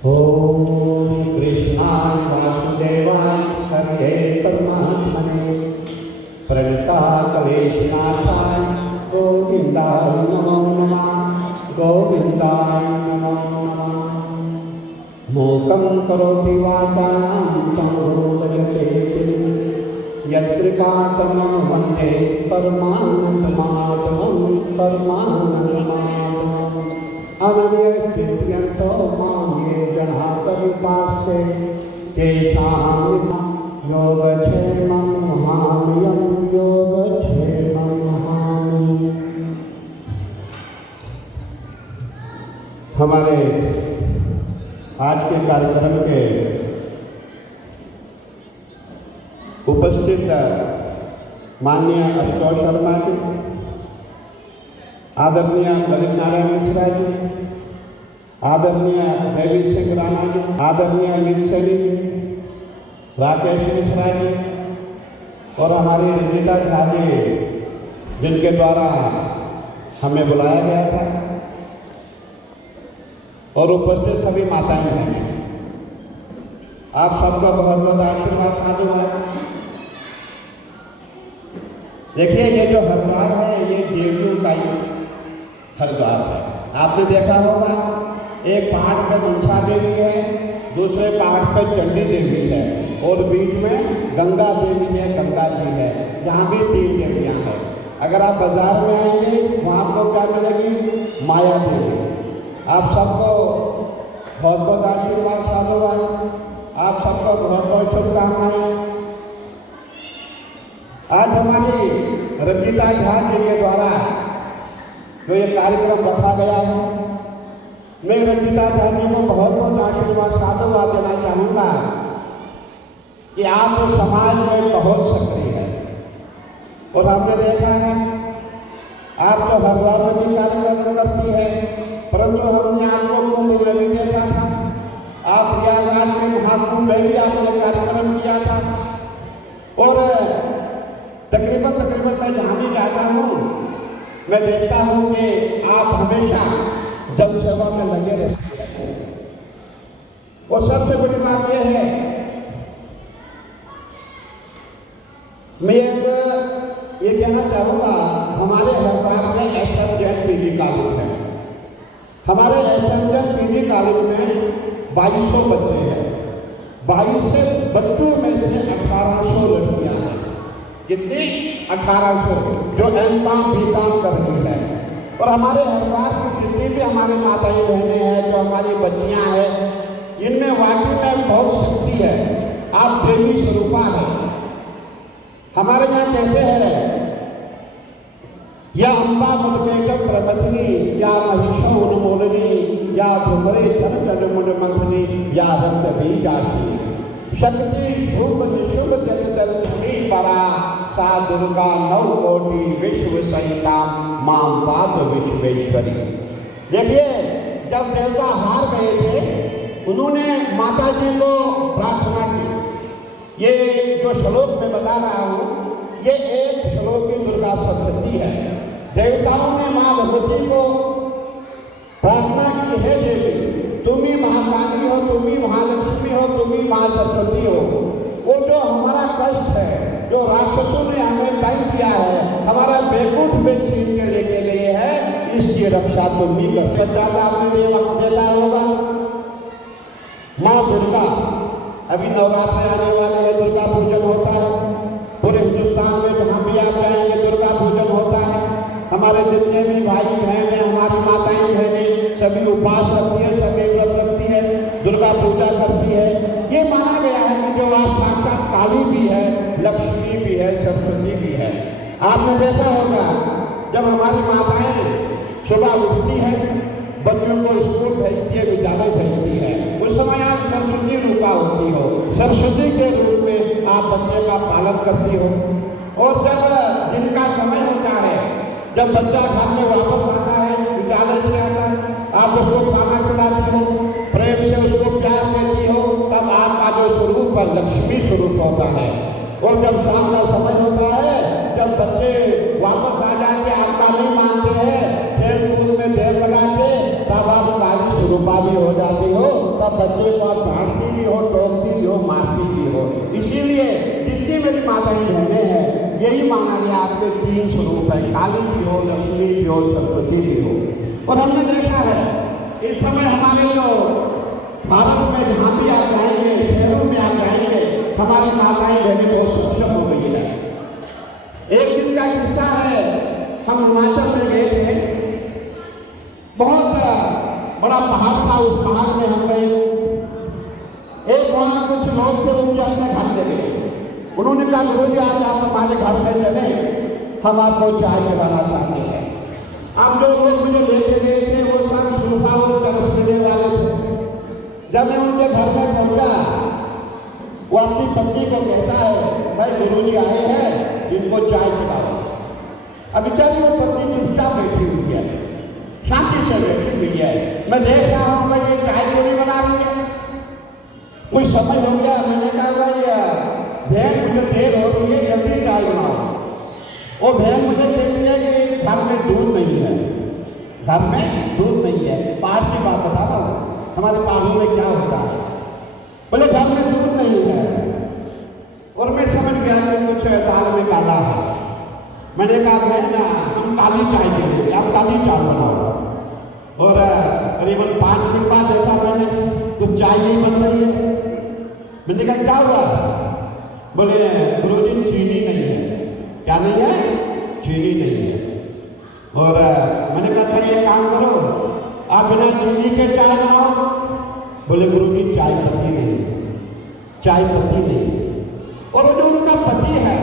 ओम कृष्णाय वासुदेवाय हरे परमात्मने प्रणताकलेशनाशाय गोविंदाय नमो नमः। गोविंदाय नमो नमः। मूकं करोति वाचालं संरोधयते यत्कृपातमं वन्दे परमानन्दमाधवं परमानन्दमाधवम्। अनन्यचिन्तयन्तो मां ये जनाः कवितास्ते तेषां योगक्षेमं महामयं योगक्षेमं महामयम्। हमारे आज के कार्यक्रम के उपस्थित माननीय अशोक शर्मा जी, आदरणीय ललित नारायण मिश्रा जी, आदरणीय देवी सिंह राणा जी, आदरणीय अमित सैनी जी, राकेश मिश्रा जी और हमारी रंजिता झा जी, जिनके द्वारा हमें बुलाया गया था, और उपस्थित सभी माताएं हैं, आप सबका बहुत बहुत आशीर्वाद साधु है। देखिए, ये जो हरिद्वार है ये देवियों का ही हरिद्वार है। आपने देखा होगा, एक पहाड़ पे मनसा देवी है, दूसरे पहाड़ पे चंडी देवी है और बीच में गंगा देवी है, गंगा जी है। यहाँ भी 3 देवियाँ हैं। अगर आप बाजार में आएंगे वहाँ आपको क्या मिलेगी? माया देवी। आप सबको बहुत बहुत आशीर्वाद साधुवाद, आप सबको बहुत बहुत शुभकामनाएं। आज हमारी रंजिता झा जी के द्वारा जो ये कार्यक्रम रखा गया है, मैं रंजिता झा जी को बहुत बहुत आशीर्वाद साधुवाद देना चाहूँगा कि आप समाज में बहुत सक्रिय है और हमने देखा है आप तो हरिद्वार में भी कार्यक्रम करती है, परंतु हमने आपको कुंभ में भी देखा था। आप प्रयागराज में महाकुंभ में भी आपने कार्यक्रम किया था और तकरीबन मैं जहाँ भी जाता हूँ मैं देखता हूँ कि आप हमेशा जन सेवा में लगे रहते हैं। और सबसे बड़ी बात यह है, मैं ये कहना चाहूँगा, हमारे हरिद्वार में SM जैन पीजी कॉलेज है। हमारे SM जैन पीजी कॉलेज में 2200 बच्चे हैं। 2200 बच्चों में से 1800 लड़कियां हैं। कितनी? 1800 जो M.Com B.Com कर रही है। और हमारे हरिद्वार की जितनी भी हमारे माताएं बहनें हैं, जो हमारी बच्चियां हैं, इनमें वाकई में बहुत शक्ति है। आप देवी स्वरूपा है। हमारे यहाँ कहते हैं, या अम्बा मुदकेकं प्रवचनी, या महिषो उन्मूलनी, या धूम्रे चन चन मंथनी, या रक्त बीजाक्षी। शक्ति शुभ निशुभ जगत श्री परा, सा दुर्गा 9 कोटि विश्व सहिता, मां पाद विश्वेश्वरी। देखिए, जब देवता हार गए थे, उन्होंने माता जी को प्रार्थना की। ये जो श्लोक मैं बता रहा हूँ, ये एक श्लोक की दुर्गा सप्तशती है। देवताओं ने माँ भगवती को प्रार्थना की, है देवी, तुम ही महाकाली हो, तुम ही महालक्ष्मी हो, तुम ही माँ सरस्वती हो। वो जो हमारा कष्ट है, जो राक्षसों ने हमें तंग किया है, हमारा बेकुट में छीन के लेके गए हैं, इसकी रक्षा तुम ही कर। आपने देखा होगा, माँ दुर्गा, अभी नवरात्र आने वाले हैं, दुर्गा पूजन होता है। पूरे हिंदुस्तान में जहाँ भी आप जाएंगे दुर्गा पूजन होता है। हमारे जितने भी भाई बहन हैं, हमारी माताएं बहनें सभी उपवास रखती है, सभी व्रत रखती है, दुर्गा पूजा करती है। ये माना गया है कि जो आप साक्षात काली भी है, लक्ष्मी भी है, सरस्वती भी है। आपने देखा होगा, जब हमारी माताएं सुबह उठती है, बच्चों को स्कूल भेजती है, विद्यालय भेजती है, उस समय आप सरस्वती रूपा होती हो। सरस्वती के रूप में आप बच्चे का पालन करती हो। और जब जिनका समय होता है, जब बच्चा घर में वापस आता है, विद्यालय से आता है, आप उसको खाना खिलाती हो, प्रेम से उसको प्यार देती हो, तब आपका जो स्वरूप है लक्ष्मी स्वरूप होता है। और जब शाम का समय होता है, जब बच्चे वापस आ जाके आपका नहीं मानते हैं, खेल कूद में देर लगा के, तब आप काली स्वरूप सुपा भी हो जाती हो, तब बच्चे को आप डांटती भी हो, टोकती भी हो, मारती भी हो। इसीलिए जितनी मेरी माताएं बहनें हैं, यही माना गया आपके 3 स्वरूप है, काली भी हो, लक्ष्मी भी हो, सरस्वती भी हो। और हमने देखा है इस समय हमारे जो भारत में जहाँ भी आप जाएंगे, शहरों में आप जाएंगे, हमारी माताएं बहनें बहुत सक्षम हो गई है। एक दिन का किस्सा है, हम हिमाचल में गए थे, बहुत बड़ा पहाड़ था, उस पहाड़ में हम गए। एक वहाँ कुछ लोग थे, उनके अपने घर ले गए। उन्होंने कहा गुरुजी आज आप हमारे घर में चले, हम आपको चाय पिलाना चाहते हैं। अब जो लोग मुझे लेके गए थे वो सब सुनता और तरस मिलने वाले थे। जब मैं उनके घर में पहुंचा, वो अपनी पत्नी को कहता है भाई गुरुजी आए हैं, इनको चाय पिलाओ। अब बेचारी वो पत्नी चुपचाप बैठी हुई है, शांति से बैठी हुई है। मैं देख रहा हूँ भाई ये चाय क्यों नहीं बना रही है। कुछ समझ हो गया, मैंने कहा भाई बहन मुझे देर हो रही है, जल्दी चाय बनाओ। वो बहन मुझे कहती है कि घर में दूध नहीं है, घर में दूध नहीं है। बाहर की बात बता रहा हूँ, हमारे पहाड़ों में क्या होता है, बोले घर में दूध नहीं है। और मैं समझ गया कि कुछ दाल में काला है। मैंने कहा बहन हम काली चाय पीएंगे, आप काली चाय बनाओ। और करीबन 5 मिनट बाद देखा मैंने कुछ चाय नहीं बन रही है। मैंने कहा क्या हुआ, बोले गुरुजी चीनी नहीं है। क्या नहीं है, चीनी नहीं है। और मैंने कहा अच्छा ये काम करो, आप बिना चीनी के चाय बनाओ। बोले गुरुजी चाय पत्ती नहीं है, चाय पत्ती नहीं है। और जो उनका पति है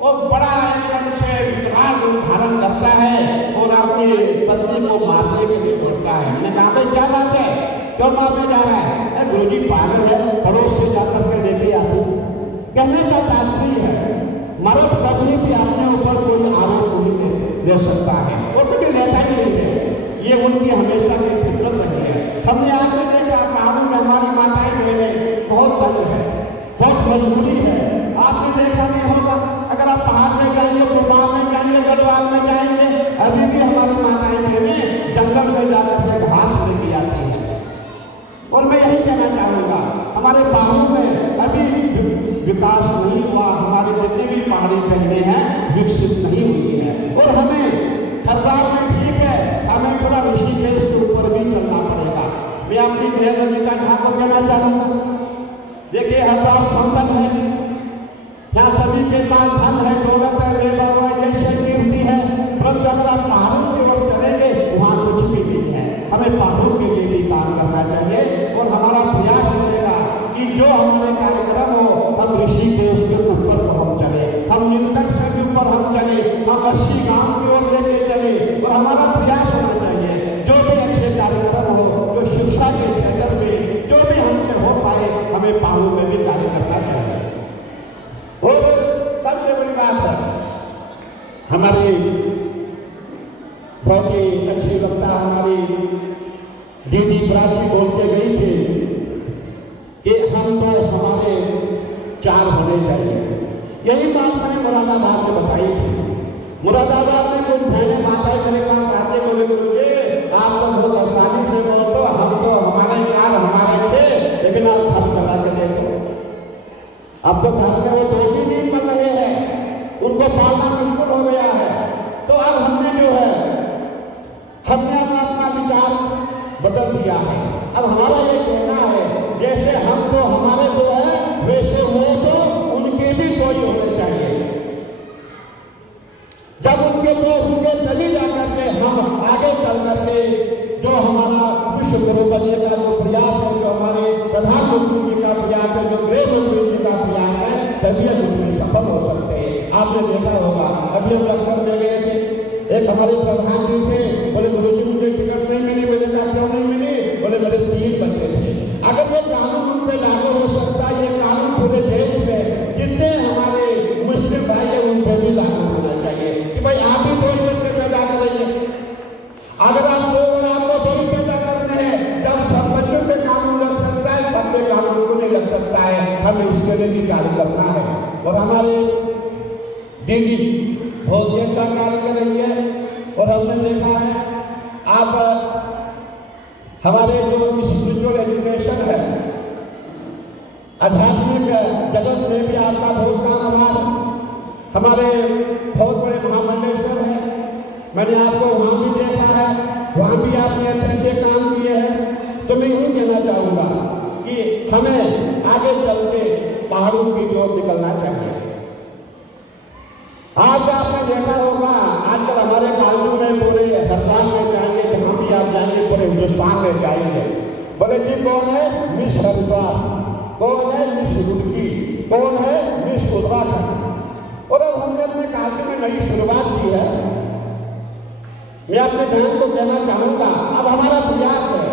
वो बड़ा एकदम से विकराल रूप धारण करता है और अपनी पत्नी को मारने के लिए बोलता है। मैंने कहा भाई क्या बात है, क्यों मारने जा रहा है। गुरुजी पागल है, पड़ोस से जाकर के लेके आती। कहने का तात्पर्य है मर्द कभी भी अपने ऊपर कोई आरोप नहीं ले सकता है, वो कभी लेता ही नहीं है। ये उनकी हमेशा की फितरत रही है। हमने आज भी देखा पहाड़ों में हमारी माताएं बहनें बहुत तंग है, बहुत मजबूरी है। आपने देखा नहीं होगा, अगर आप पहाड़ में जाएंगे, गुफा में जाएंगे, गढ़वाल में जाएंगे, अभी भी हमारी माताएं बहनें जंगल में जाकर के घास लेके आती हैं। और मैं यही कहना चाहूँगा, हमारे पहाड़ों में अभी विकास नहीं हुआ, हमारे जितने भी पहाड़ी बहनें हैं विकसित नहीं हुई है। और हमें हरिद्वार में ठीक है, हमें थोड़ा ऋषिकेश के ऊपर भी चलना पड़ेगा। मैं अपनी गृहरक्षिका ठाकुर को कहना चाहूँगा, देखिए हरिद्वार संपन्न है, यहाँ सभी के पास धन है, दौलत है, लेबर है, जैसे कीर्ति है, परंतु अगर आप पहाड़ों की ओर चलेंगे वहाँ कुछ भी नहीं है। हमें पहाड़ों के लिए भी काम करना चाहिए और हमारा प्रयास रहेगा कि जो हमारे कार्यक्रम हो, हम ऋषिकेश के ऊपर को हम चले, हम नीलकंठ से भी ऊपर हम चले, हम 80 गांव की ओर लेके चले। और हमारा प्रयास होना चाहिए जो भी अच्छे कार्यक्रम हो, जो शिक्षा के क्षेत्र में जो भी हमसे हो पाए, हमें पहाड़ों में भी कार्य करना चाहिए। और सबसे बड़ी बात है, हमारी बहुत ही अच्छी वक्ता हमारी दीदी प्राची बोल के गई थी कि हम तो हमारे 4 होने चाहिए। यही बात मैंने मुरादाबाद में बताई थी। मुरादाबाद में कुछ बहनें माताएं मेरे पास आते बोले गुरुजी आप तो बहुत आसानी से बोलते हो, हम तो हमारे 4 हमारे 6, लेकिन आप घर चला के देखो, अब तो घर में वो 2 भी नहीं बन रहे हैं, उनको पालना मुश्किल हो गया है। तो अब हमने जो है हमने अपना विचार बदल दिया है। अब हमारा ये कहना है जैसे हम तो हमारे जो है वैसे वो तो उनके भी कोई होने चाहिए। जब उनके तो उनके चली जाकर के हम आगे चल करके जो हमारा विश्व गुरु बनने का जो प्रयास है, जो हमारे प्रधानमंत्री जी का प्रयास है, जो गृह मंत्री जी का प्रयास है, तभी हम उसमें सफल हो सकते हैं। आपने देखा होगा अभी हम लक्ष्मण में गए थे, एक हमारे प्रधान जी थे, बोले गुरुजी मुझे टिकट नहीं मिली। मैंने कहा क्यों नहीं मिली, बोले मेरे 3 बच्चे थे। अगर ये कानून उन पर लागू हो सकता है, ये कानून पूरे देश में जितने हमारे मुस्लिम भाई हैं उन पर भी लागू होना चाहिए कि भाई आप भी 2 बच्चे पैदा करेंगे। अगर आप 2 आपको 2 पैदा करने हैं, जब सब बच्चों पे कानून लग सकता है, सब पे कानून को नहीं लग सकता है। हमें इसके लिए भी कार्य करना है। और हमारे दीदी बहुत ही अच्छा कार्य कर रही है। और हमने देखा है आप हमारे जो स्पिरिचुअल एजुकेशन है, आध्यात्मिक जगत में भी आपका बहुत काम रहा है। हमारे बहुत बड़े महामंडलेश्वर है, मैंने आपको वहाँ भी देखा है, वहाँ भी आपने अच्छे अच्छे काम किए हैं। तो मैं यूँ कहना चाहूँगा कि हमें आगे चल के पहाड़ों की ओर निकलना चाहिए। आज आपने देखा होगा, आजकल हमारे कानून में पूरे हरिद्वार में जाएंगे, जहाँ भी आप जाएंगे पूरे हिंदुस्तान में जाएंगे, बोले जी कौन है मिस हरिद्वार, कौन है मिस रुड़की, कौन है मिस उत्तराखंड। और अब हमने अपने कानून में नई शुरुआत की है। मैं अपने बहन को कहना चाहूँगा, अब हमारा प्रयास है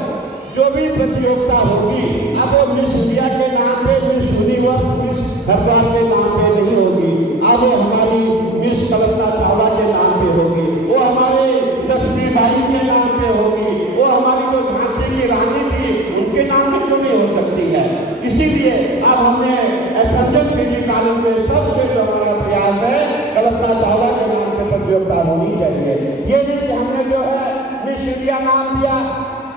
जो भी प्रतियोगिता होगी, अब वो मिस इंडिया के नाम पे, मिस यूनिवर्स, मिस हरिद्वार के नाम पे नहीं होगी, अब वो हमारी मिस कल्पना चावला के नाम पे होगी, वो हमारे लक्ष्मीबाई के नाम पे होगी, वो हमारी जो झांसी की रानी थी उनके नाम पे क्यों नहीं हो सकती है। इसीलिए अब हमने एसएमएस के कानून में सबसे जो हमारा प्रयास है, कल्पना चावला के नाम पे प्रतियोगिता होनी चाहिए। ये नहीं कि हमने जो है मिस इंडिया नाम दिया,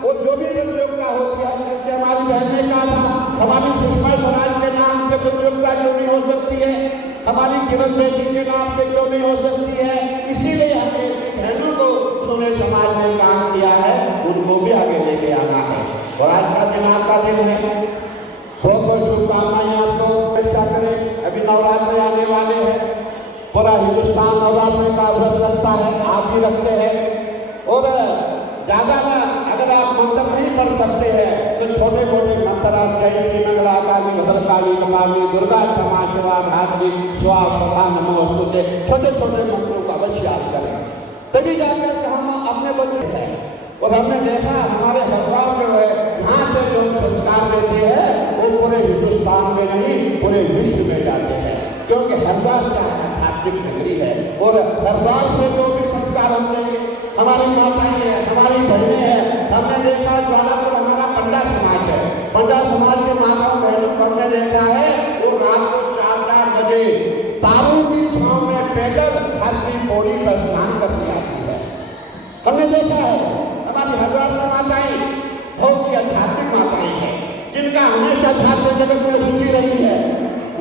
वो जो भी प्रतियोगिता होती है, जैसे हमारी बहन ने कहा था, हमारी सुषमा स्वराज के नाम से प्रतियोगिता क्यों नहीं हो सकती है, हमारी किरण बेदी के नाम से क्यों नहीं हो सकती है। इसीलिए हमने ऐसी बहनों को उन्होंने समाज में काम किया है, उनको भी आगे लेके आना है। और आज का दिन आपका दिन है, बहुत बहुत शुभकामनाएं आपको। ऐसा करें, अभी नवरात्र आने वाले हैं, पूरा हिंदुस्तान नवरात्र का व्रत रखता है, आप भी रखते हैं। और ज़्यादा ना, अगर आप मंत्र नहीं पढ़ सकते हैं तो छोटे छोटे मंत्र आप जय मंगला काली भद्रकाली कपाली दुर्गा क्षमा शिवा धात्री स्वाहा स्वधा नमोस्तुते, छोटे छोटे मंत्रों का अवश्य याद करें, तभी जाकर हम अपने बच्चे हैं। और हमने देखा हमारे हरिद्वार जो है, यहाँ से जो संस्कार लेते हैं वो पूरे हिंदुस्तान में नहीं पूरे विश्व में जाते हैं, क्योंकि हरिद्वार क्या है, आध्यात्मिक नगरी है। और हरिद्वार से जो भी संस्कार हम लेंगे, हमारी माताएं हैं, हमारी बहनें हैं, हमने देखा ज्वालापुर हमारा पंडा समाज है, पंडा समाज के माताओं बहनों को हमने देखा है, वो रात को 4-4 बजे तारों की छांव में पैदल हरकी पौड़ी पर स्नान करके आती है। हमने देखा है हमारी हरिद्वार की माताएं बहुत ही आध्यात्मिक माताएं हैं, जिनका हमेशा आध्यात्मिक जगत में रुचि रही है।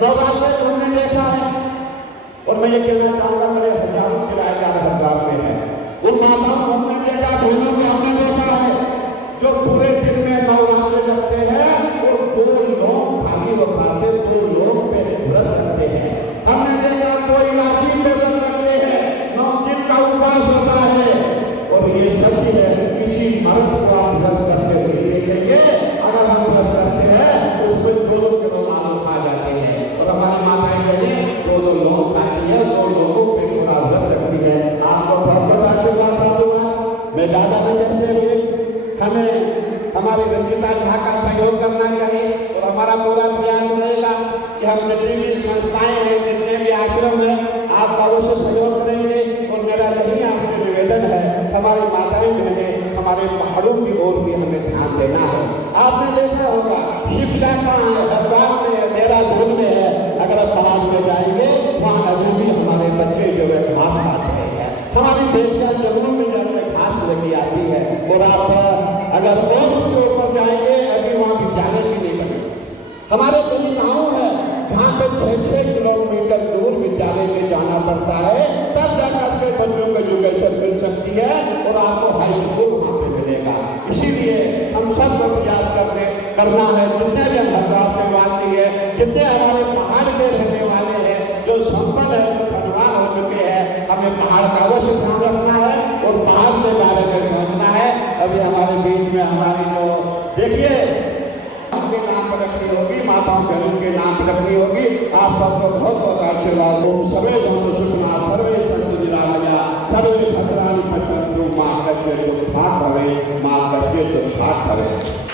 नवरात्र हमने देखा है, और मैं ये कहना चाहूँगा मेरे हजारों किराएदार हरिद्वार में है, उन माताओं को हमने देखा, बहनों को हमने देखा है, जो पूरे दिन में नवरात्र रखते हैं और 2 लोग खाली वफाते 2 लोग पे व्रत रखते हैं। हमने देखा कोई राशि पे व्रत रखते हैं, 9 दिन का उपवास होता है। और ये सत्य है, किसी मर्द को आप व्रत करते हुए देखेंगे, अगर हम व्रत करते हैं तो उसमें 2 किलो मालूम आ जाते हैं। और हमारी माताएं कहते 2 लोग खाती है, 2 लोगों पे पूरा व्रत रखती है। आपको बहुत बहुत आशीर्वाद साधुवाद। मैं ज़्यादा नहीं कहते हुए हमें हमारी रंजिता झा का सहयोग करना चाहिए, और हमारा पूरा प्रयास रहेगा कि हम जितनी भी संस्थाएं हैं, जितने भी आश्रम हैं, आप लोगों से सहयोग करेंगे। और मेरा यही आपसे निवेदन है, हमारी माताएं बहनें, हमारे पहाड़ों की ओर भी हमें ध्यान देना है। आपने देखा होगा शिक्षा कहाँ है, हरिद्वार में है, देहरादून में है, अगर आप पहाड़ में जाएंगे वहाँ अभी भी हमारे बच्चे जो है घास खाते हैं, हमारी देश का जंगलों में जाकर घास लगी आती है। और आप अगर और उसके ऊपर जाएंगे, अभी वहाँ विद्यालय भी नहीं बने। हमारे कई गाँव है जहाँ पे 6-6 किलोमीटर दूर विद्यालय में जाना पड़ता है, तब जाकर के बच्चों को एजुकेशन मिल सकती है, और आपको हाई स्कूल वहाँ पे मिलेगा। इसीलिए हम सब को प्रयास करना है, जितने भी हरिद्वार के वासी है, जितने हमारे पहाड़ में रहने वाले हैं, जो संपन्न है, जो धनवान हो चुके हैं, हमें पहाड़ का अवश्य ध्यान रखना है और पहाड़ के बारे में सोचना है। अभी हमारे बीच में हमारी जो देखिए के नाम पर रखनी होगी, माताओं बहनों के नाम पर रखनी होगी। आप सबको बहुत बहुत आशीर्वाद हो। सर्वे धर्म सुखना सर्वे संत निरामया सर्वे भद्राणि पश्यन्तु मां कश्चित् दुःखात् भवेत् मां कश्चित् दुःखात् भवेत्।